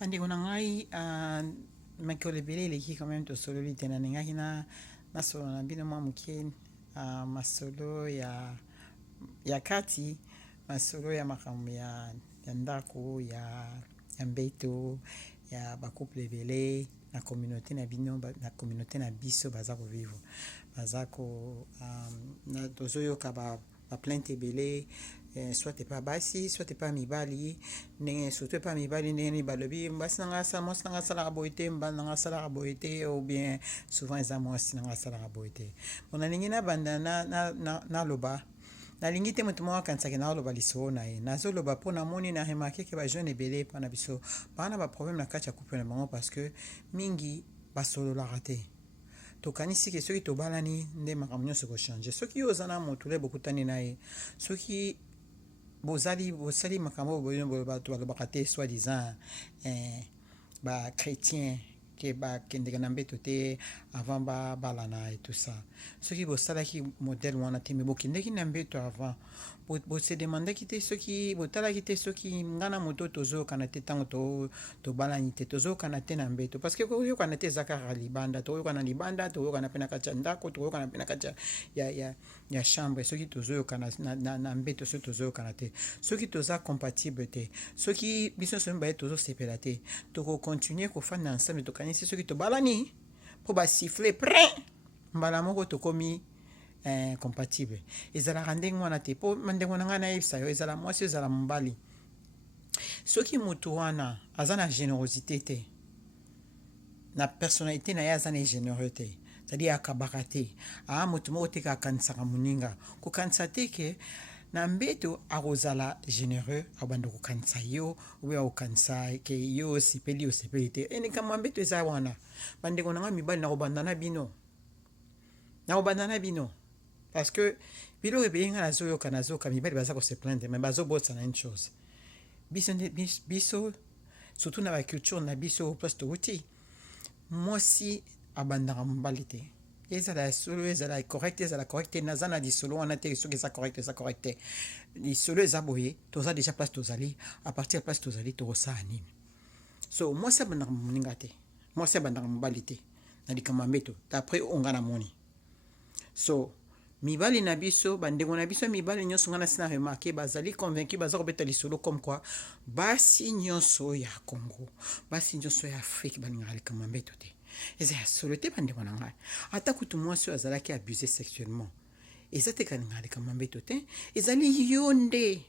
Bandeko na ngai makolo ebele eleki quand même tosololi te nalingaki na solo na bino mwa moke masolo ya kati masolo ya makambo ya ndako ya mbeto ya bacouple ebele na communauté na bino na communauté na biso baza kovivre baza tozoyoka baplainte ebele soit epa basi soit epa mibali ndenge surtout epa mibali ndenge balobi basi na ngai mwasi na ngai asalaka boye te mbali na ngai asalaka boye te ou bien souvent eza mwasi na ngai asalaka boye te bon nalingi nabanda naloba nalingi te moto moko akanisaki naoloba lisolo na ye nazoloba mpo namoni na remarke ke bajeune ebele epa na biso baa na baproblème na kati ya couple na bango parce que mingi basololaka te tokanisi ke soki tobalani nde makambo nyonso ekochange soki yo oza na moto le bokutani na ye soki bosali makambo bato balobaka te soi disant bachrétien ke bakendeka na mbeto te avant babalana et tout ça soki bosalaki modèle wana te me bokendeki na mbeto avant bose demandaki te soki botalaki te soki nga na moto tozoyokana te ntango tobalani te tozoyokana te na mbeto parce que koyokana te eza kaka libanda toyokana libanda toyokana mpe na kati ya ndako toyokana mpe na kati ya chambre soki tozoyokana na mbeto soki tozoyokana te soki toza compatible te soki biso nyonso mibale tozosepela te tokokontinue kofanda ensemble tokanisi soki tobalani mpo basifle pre mbala moko tokomi compatible ezalaka ndenge wana te mpo ndenge na ngai nayebisa yo ezala mwasi ezala mobali soki moto wana aza na générosité te na personnalité na ye aza na généreux te c'est-à-dire akabaka te moto moko te akanisaka moninga kokanisa te ke na mbeto akozala généreux abanda kokanisa yo oyo akokanisa ke yo osepeli te enekamwa mbeto eza wana bandeko na ngai mibali nakobanda na bino parce que biloko ebele nga nazoyoka mibali baza kose plaindre mais bazobosana une chose biso surtout na baculture na biso place touti mwasi abandaka mobali te ezala solo ezala correct te naza na lisolo wana te soki eza correct te lisolo eza boye toza déjà place tozali à partir ya place tozali tokosala nini so mwasi abandaka moninga te mwasi abandaka mobali te na likambo ya mbeto d'après onga na moni so mibali na biso bandeko na biso mibali nyonso nga nasi na remarke bazali convaincu baza kobeta lisolo comme quoi basi nyonso ya Congo basi nyonso ya Afrique balingaka likambo ya mbeto te eza ya solo te bandeko na ngai ata kutu mwasi oyo azalaki abusé sexuellement eza te kalingaka likambo ya mbeto te ezali yo nde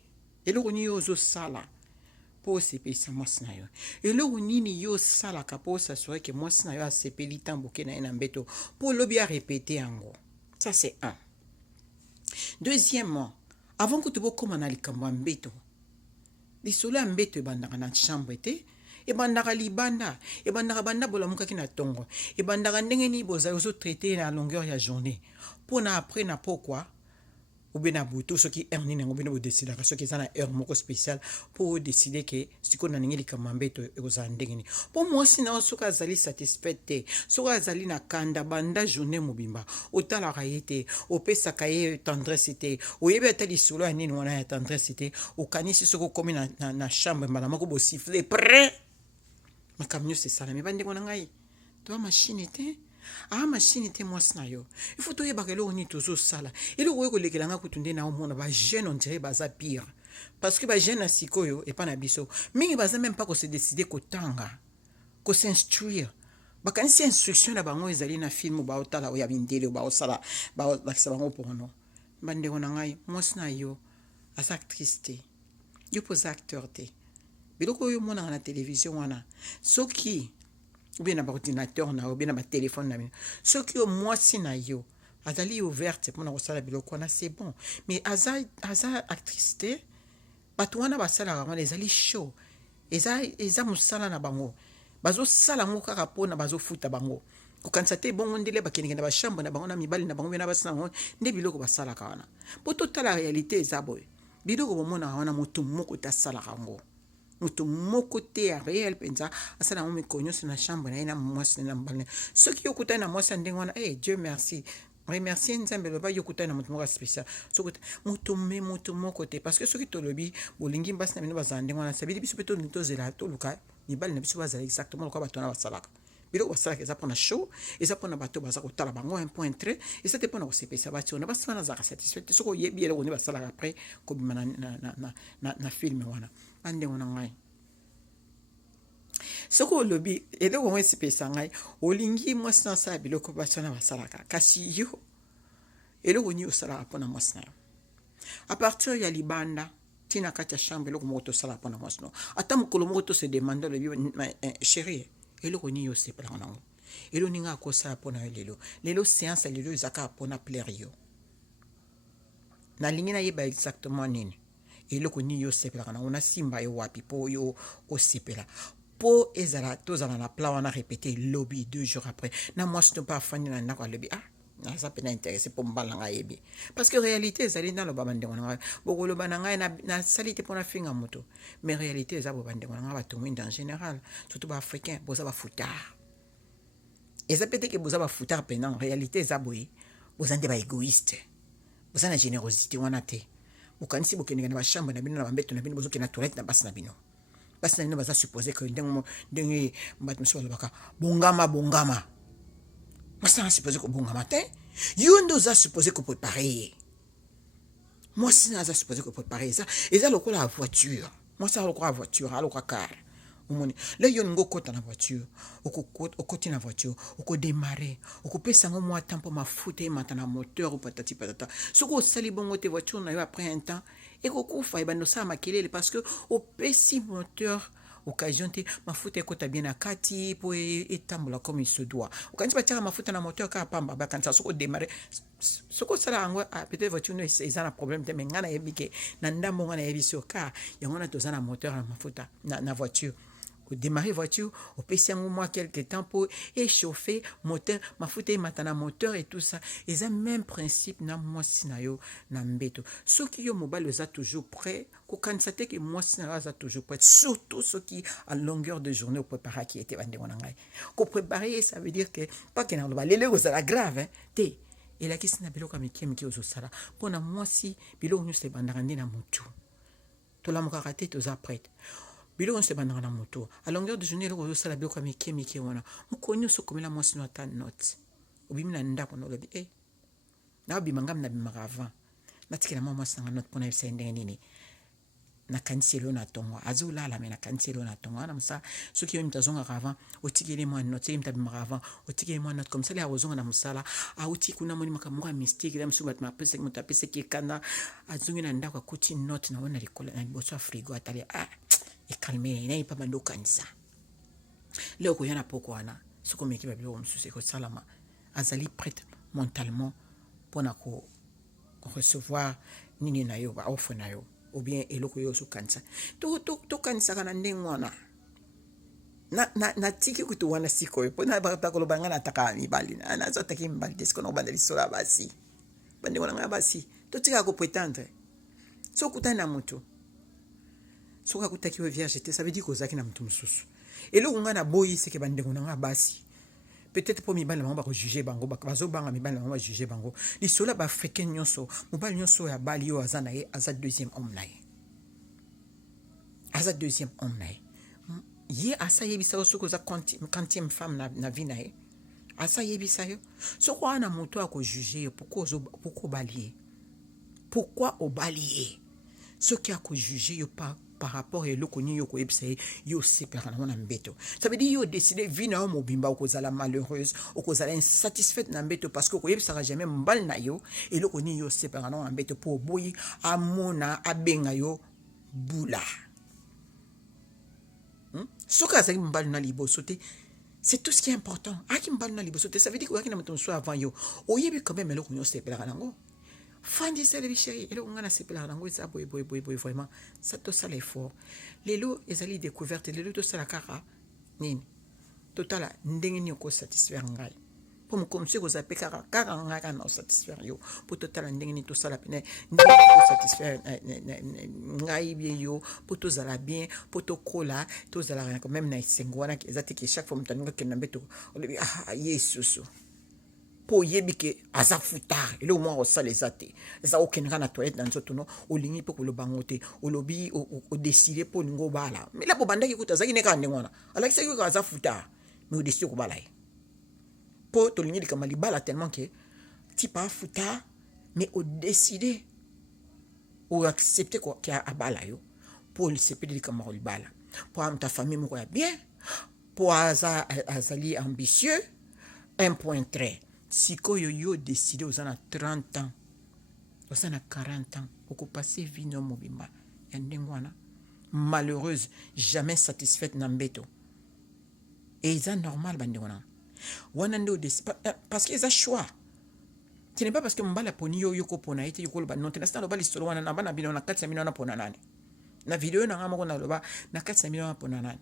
eloko nini yo ozosala mpo osepelisa mwasi na yo eloko nini yo osalaka mpo osasure ke mwasi na yo asepeli ntamboke na ye na mbeto mpo olobi arepete yango. Ça c'est un. Deuxièmement, avant que tu bokoma na likambo ya mbeto lisolo ya mbeto ebandaka na chambre te ebandaka libanda ebandaka banda bolamukaki na tongo ebandaka ndenge nini bozali ozotraite na longueur ya journée mpona après na pokwa obe na butu soki heure nini yango bino bodesidaka soki eza na heure moko spéciale mpo odeside ke sikoyo na ndenge likambo ya mbeto ekozala ndenge nini mpo mwasi na yo soki azali satisfait te soki azali na kanda banda journée mobimba otalaka ye te opesaka ye tendresse te oyebi ata lisolo ya nini wana ya tendresse te okanisi soki okomi na chambre mbala moko bosifle pre makambo nyonso esalami bandeko na ngai toa machine te machine te mwasi na yo il faut toyebaka eloko nini tozosala eloko oyo kolekela nga kutu nde na omona bajeune on dirait baza pire parce que bajeune na sikoyo epa na biso mingi baza même pas kose décider kotanga kosinstruire bakanisi instruction na bango ezali na filme baotala oya bindele baosala balakisa bango porno bandeko na ngai mwasi na yo aza actrice te yo poza acteur te biloko oyo omonaka na télévision wana soki ou bien na baordinateur na ou bien na batelefone na bino soki yo mwasi na yo azali ouverte mpona kosala biloko wana c'est bon mais aza actrice te bato wana basalaka wana ezali show eza mosala na bango bazosala yango kaka mpona bazofuta bango kokanisa te bongo ndele bakendeke na bachambre na bango na mibali na bango mpe na basi na bango nde biloko basalaka wana mpo totala réalité eza boye biloko bomonaka wana moto moko te asalaka yango moto moko te ya réel mpenza asala yango mikolo nyonso na chambre na ye na mwasi na mobali soki yokutani na mwasi ya ndenge wana Dieu merci remercie nzambe loba yokutani na moto moko spécial soki moto moko te parce que soki tolobi bolingi mbasi na bino bazala ndenge wana sabili biso mpe tolingi tozela toluka mibali na biso bazala exactement lokola bato wana basalaka biloko basalaka eza mpona show eza mpona bato baza kotala bango un point trait eza te mpona kosepelisa bato wana basi wana azalaka satisfait soki oyebi eloko nde basalaka après kobima na filme wana bandengo na ngai soki olobi eloko ngo esepelisa ngai olingi mwasi na asala biloko basi wana basalaka kasi yo eloko nini osalaka mpona mwasi na yo à partir ya libanda tina kati ya chambre eloko moko tosala mpona mwasi no ata mokolo moko tose demande lobi chérie eloko nini osepelaka nango elo ninga akosala mpona yo lelo séance lelo ezaka mpona plaire yo nalingi nayeba exactement nini eloko nini osepelaka nango nasimba yo wapi mpo yo osepela po ezala tozala na plan wana répété lobby 2 jours après na mwasi no mpe afandi na ndako alobi naza mpe na intéressé mpo mobali na ngai yebi parce que réalité ezali naloba bandengo na ngai bokoloba na ngai nasali te mpo nafinga moto mais réalité eza bo bandengo na ngai bato mwinda en général surtout baafricain boza bafutard eza mpe teke boza bafutard mpena en réalité eza boye boza nde baégoïste boza na générosité wana te bokanisi bokendeka na bachambre na bino na bambeto na bino bozokende na toilette na basi na bino basi na bino baza supposé que ndenge bato mosusu balobaka bongama mwasi na supposé kobongama te yo nde oza supposé kopréparé ye mwasi na aza supposé kopréparé eza lokola ya voiture mwasi aza lokola ya voiture alokola car omoni le yo ningo okota na voiture okoti na voiture okodémarre okopesa yango mwa temps mpo mafuta emata na moteur opatati patata soki osali bongo te voiture na yo après un temps ekokufa ebanda osala makelele parce que opesi moteur occasion te mafuta ekota bien na kati mpo etambola comme il se doit okanisi batiaka mafuta na moteur kaka pamba bakanisa soki odémarre soki osala yango peut-être voiture eza na problème te mais ngai nayebi ke na ndambo ngai nayebi so ka yango na toza na moteur na mafuta na voiture odémarrer voiture opesi yango mwa quelque temps pour échauffer moteur mafuta emata na moteur et tout ça eza même principe na mwasi na yo na mbeto soki yo mobali oza toujours prêt kokanisa te ke mwasi na yo aza toujours prêt surtout soki à longueur de journée opréparaki ete bandengo na ngai kopréparer ça veut dire que pas ke na loba lelo kozala grave te elakisi na biloko ya mike ozosala mpona mwasi biloko nyonso ebandaka nde na motu tolamukaka te toza prête biloko nyonso ebandaka na moto à longueur de journée eloko ozosala biloko ya mike wana mokolo nyonso okomela mwasi no ata note obimi na ndako na olobi naobima ngami nabimaka avant natikela mwa mwasi nanga note mpona yebisa ye ndenge nini nakanisi eloo na tongo azolala me nakanisi eloo na tongo wana mosala soki yo mito azongaka avant otikeli mwa note soki mito abimaka avant otikeli mwa note comme ça le akozonga na mosala auti kuna moni makambo ya mystique la mosusu bato moto apesaki ekanda azongi na ndako akoti note na wana likolo na liboso ya frigo atali ekalme naye mpa bando okanisa leo okoya na poko wana soki omeki babiloko mosusu ekosalama azali prête mentalement mpona korecevoir nini na yo baoffre na yo ou bien eloko yo ozokanisa tokanisaka na ndenge wana natiki kutu wana sikoyo mpona bakoloba ngai nataka mibali nazotaki mibali te sikoyo nakobanda lisolo ya basi bandengo na ngai ya basi totikaka koprétendre soki okutani na motu soki akutaki yo vierge te ça veut dire kozalaki na motu mosusu eloko ngai naboyi seke bandengo na ngai basi peut-être po mibali na bango bakojuge bango bazobanga mibali na bango bajuge bango lisolo ya baafricain nyonso mobali nyonso oyo abali oyo aza na ye aza deuxième homme na ye aza deuxième homme na ye ye asa yebisa yo soki oza quantième femme na vie na ye asa yebisa yo soki wana moto akojuge yo pourquoi obali ye pourquoi obali ye soki akojuge yo par rapport à eloko nini yo koyebisa ye yo osepelaka nango na mbeto ça veut dire yo décide vie na yo mobimba okozala malheureuse okozala insatisfaite na mbeto parce que okoyebisaka jamais mobali na yo eloko nini yo osepelaka nango na mbeto mpo oboyi amona abenga yo bula soki azali mobali na liboso te c'est tout ce qui est important aki mobali na liboso te ça veut dire koyaki na moto mosusu avant yo oyebi quand même eloko nini osepelaka nango fandisa le bichéri eloko ngai nasepelaka nango eza boye vraiment ça tosala effort lelo ezali découverte lelo tosala kaka nini totala ndenge nini okosatisfaire ngai mpo mokomosu ekozala mpe kaka ngai kaka na osatisfaire yo mpo totala ndenge nini tosala pene ndenge okosatisfaire ngai bien yo mpo tozala bien mpo tokola tozalaka même na esengo wana eza teke chaque fois moto aninga kende na mbeto olobi ye susu po yebike aza futard ele omwa osala eza te eza okendeka na toilette na nzoto no olingi mpe koloba ngo te olobi odeside mpo olingi obala mais lapo bandaki kuta azalaki nekaka ndenge wana alakisaki kaka aza futard mais odeside kobala ye mpo tolingi likama libala tellement ke tipa afutard mais odeside oaccepte ke abala yo mpo olisepeli likama kolibala mpo amuta famille moko ya bien mpo azali ambitieux 1.3 sikoyo yo décidé oza na 30 ans oza na 40 ans okopase vie no mobimba ya ndenge wana malheureuse jamais satisfaite na mbeto et eza normal bande wana nde odécide parce que eza choix ce n'est pas parce que mbala poni yo yoko pona ete yoko loba non te na loba lisolo wana na bana bino na 4 millions na pona nani na video na ngamo na loba na 4 millions na pona nani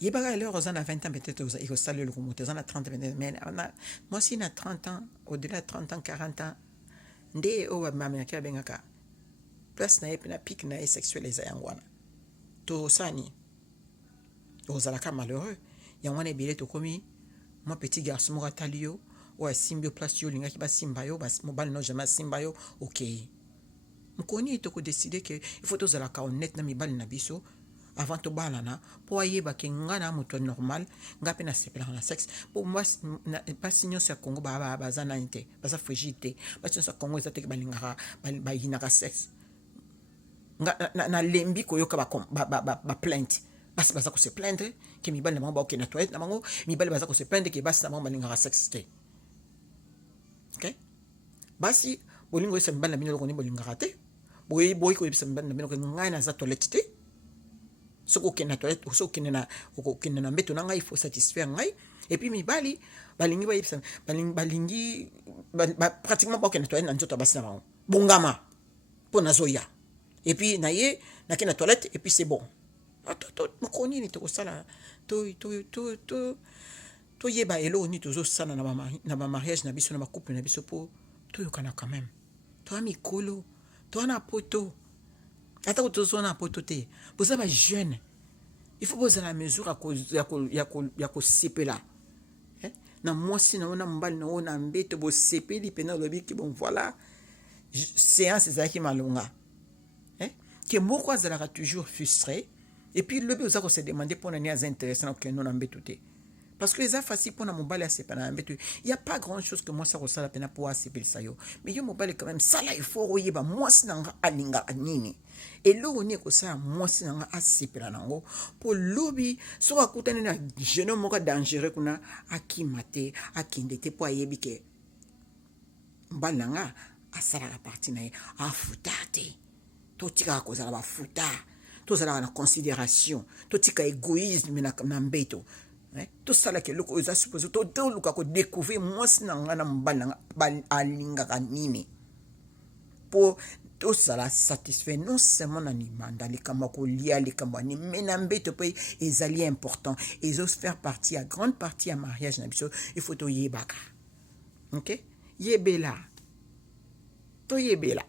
yebaka alors aux 20 ans peut-être aux il salut le remonter aux 30 mais moi aussi na 30 ans au-delà de 30 ans 40 ans ndé o mama kia bengaka place na epina pic na sexuel eza yangwana to sani ozalaka malheureux yangwana ebele to komi moi petit garçon mo ratalio ou simbio place yo linga ki ba simba yo bas mobile no jamais simba yo OK mkoni to ko décider que il faut tozala ka honnête na mibali na biso avant to balana po ayeba ke ngana moto normal ngape na sepela na sexe pour moi pas signon sur Congo baza na inte baza frigide pas signon sur Congo ezate ke balingaka bayinaka sexe na lembi koyoka ba plainte basi baza ko se plaindre ke mibali na bango ba na toilette na bango mibali baza ko se plaindre ke basi na bango balingaka sexe te OK basi bolingo esa mibali na bino lokoni bolingaka te boyi ko esa mibali na bino ko ngai na za toilette te soko kena toilette soko kena na mbeto na ngai il faut satisfaire ngai et puis mibali balingi balingi pratiquement ba kena toilette na nzoto basi na bango bongama po nazoya et puis na ye na kena toilette et puis c'est bon mokoni ni to kosala to yeba elo ni tozo sana na ba mariage na biso na ba couple na biso po to yokana quand même to amikolo to na poto ata ko tozo na poto te boza ba jeune il faut poser la mesure ya ko sepela na mwasi na ona mbali na ona mbeto bo sepeli pena lobi ki bon voilà séance ezaki malonga que moko azalaka toujours frustré et puis lobi oza ko se demander pour nani az intéressant que non mbeto te parce que les facile pour na mobile à sepela mbeto il y a pas grand chose que moi ça ko sala pena pour sepela ça yo mais yo mobile quand même ça là il faut oyeba mwasi nanga alinga nini et là on est ko ça mwasi nanga asepela nango pour lobi so akutana na jeune moko dangereux kuna akimate akindete pour ayebi ke mbalanga asala la partie na afutate to tika ko za ba futa to za na considération to tika égoïsme na mbeto tout ça là que le ko za supposé to luka ko découvrir mwasi nanga na mbalanga alinga kanini pour tout ça satisfait non seulement dans les kamakolia les kamani mais nambeto pe ezali important et os faire partie à grande partie à mariage na biso il faut to yebaka OK yebela to yebela